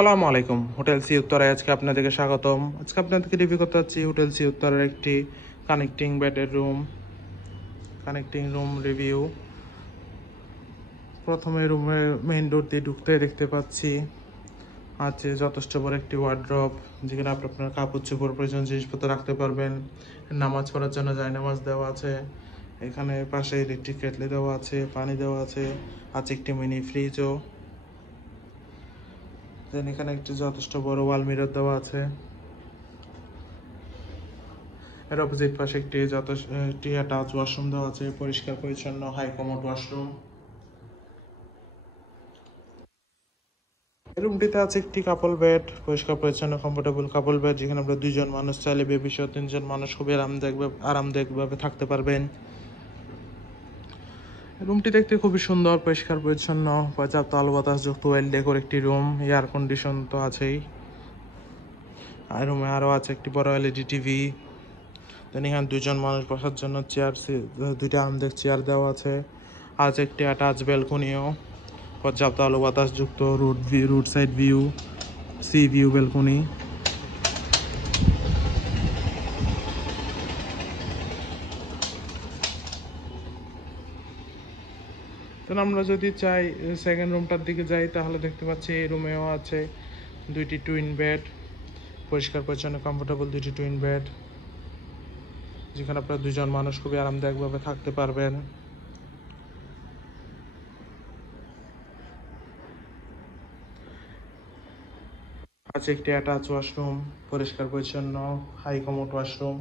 আসসালামু আলাইকুম। Hotel sea উত্তরায় আজকে আপনাদেরকে স্বাগতম। আজকে আপনাদেরকে রিভিউ করতে যাচ্ছি হোটেল সি উত্তরার একটি কানেক্টিং বেডের কানেক্টিং রুম রিভিউ। প্রথমে রুমের মেইন ডোর দিয়ে ঢুকতে দেখতে পাচ্ছি আছে যথেষ্ট বড় একটি ওয়ার্ড্রপ, যেখানে আপনার কাপড় চোপড় প্রয়োজন জিনিসপত্র রাখতে পারবেন। নামাজ পড়ার জন্য নামাজ দেওয়া আছে। এখানে পাশে ইলেকট্রিক কেটলি দেওয়া আছে, পানি দেওয়া আছে। আছে একটি মিনি ফ্রিজও। দেন এখানে একটি যথেষ্ট বড় ওয়াল মিরর দেওয়া আছে। এর অপোজিট পাশে একটি টাচ ওয়াশরুম দেওয়া আছে, পরিষ্কার পরিচ্ছন্ন হাই কমোড ওয়াশরুম। এই রুমটিতে আছে একটি কাপল বেড, পরিষ্কার পরিচ্ছন্ন কমফোর্টেবল কাপল বেড, যেখানে আমরা দুইজন মানুষ চাইলে বেবি সহ তিনজন মানুষ খুবই আরামদায়কভাবে থাকতে পারবেন। রুমটি দেখতে খুবই সুন্দর, পরিষ্কার পরিচ্ছন্ন, পর্যাপ্ত আলো বাতাস যুক্ত ওয়েল ডেকোর একটি রুম। এয়ার কন্ডিশন তো আছেই। আর রুমে আরও আছে একটি বড় এলইডি টিভি। দেন এখানে দুইজন মানুষ বসার জন্য দুইটা আরামদায়ক চেয়ার দেওয়া আছে। আজ একটি অ্যাটাচ ব্যালকনিও, পর্যাপ্ত আলো বাতাস যুক্ত route side view, sea view balcony. Then আমরা যদি চাই সেকেন্ড রুমটার দিকে যাই, তাহলে দেখতে পাচ্ছি এই রুমেও আছে দুইটি টুইন বেড, পরিষ্কার পরিচ্ছন্ন কমফোর্টেবল দুইটি টুইন বেড, যেখানে আপনারা দুজন মানুষ খুবই আরামদায়কভাবে থাকতে পারবেন। আছে একটি অ্যাটাচ ওয়াশরুম, পরিষ্কার পরিচ্ছন্ন হাই কমোড ওয়াশরুম।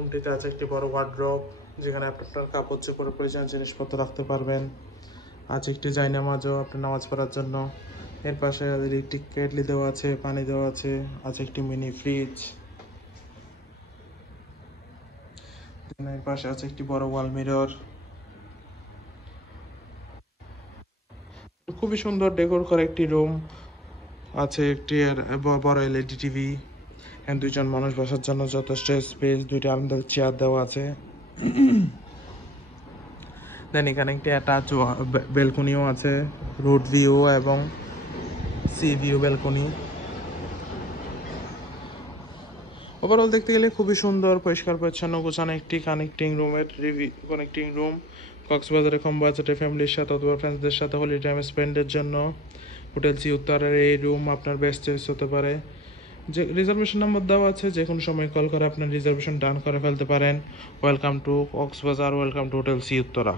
রুমটিতে আছে একটি বড় ওয়ার্ড্রপ, যেখানে আপনার কাপড় চোপড়ের প্রয়োজনীয় জিনিসপত্র রাখতে পারবেন। আছে একটি জায়নামাজও আপনার নামাজ পড়ার জন্য। এর পাশে ইলেকট্রিক কেটলি দেওয়া আছে, পানি দেওয়া আছে। আছে একটি মিনি ফ্রিজ। এর পাশে আছে একটি বড় ওয়াল মিরর। খুবই সুন্দর ডেকোর করা একটি রুম। আছে একটি বড় এলইডি টিভি। এখানে দুইজন মানুষ বসার জন্য যথেষ্ট স্পেস, দুইটা আরামদায়ক চেয়ার দেওয়া আছে। দেন এখানে একটি অ্যাটাচ ব্যালকনিও আছে, রোড ভিউ এবং সি ভিউ ব্যালকনি। ওভারঅল দেখতে গেলে খুবই সুন্দর, পরিষ্কার পরিচ্ছন্ন গোছানো একটি কানেক্টিং রুম কক্সবাজারে কম বাজেটে ফ্যামিলির সাথে অথবা ফ্রেন্ডসদের সাথে হলি টাইম স্পেন্ডের জন্য হোটেল সি উত্তরের এই রুম আপনার বেস্ট চয়েস হতে পারে। যে রিজার্ভেশন নাম্বার দেওয়া আছে, যে কোনো সময় কল করে আপনার রিজার্ভেশন ডান করে ফেলতে পারেন। Welcome to Cox's Bazar, welcome to hotel sea Uttara.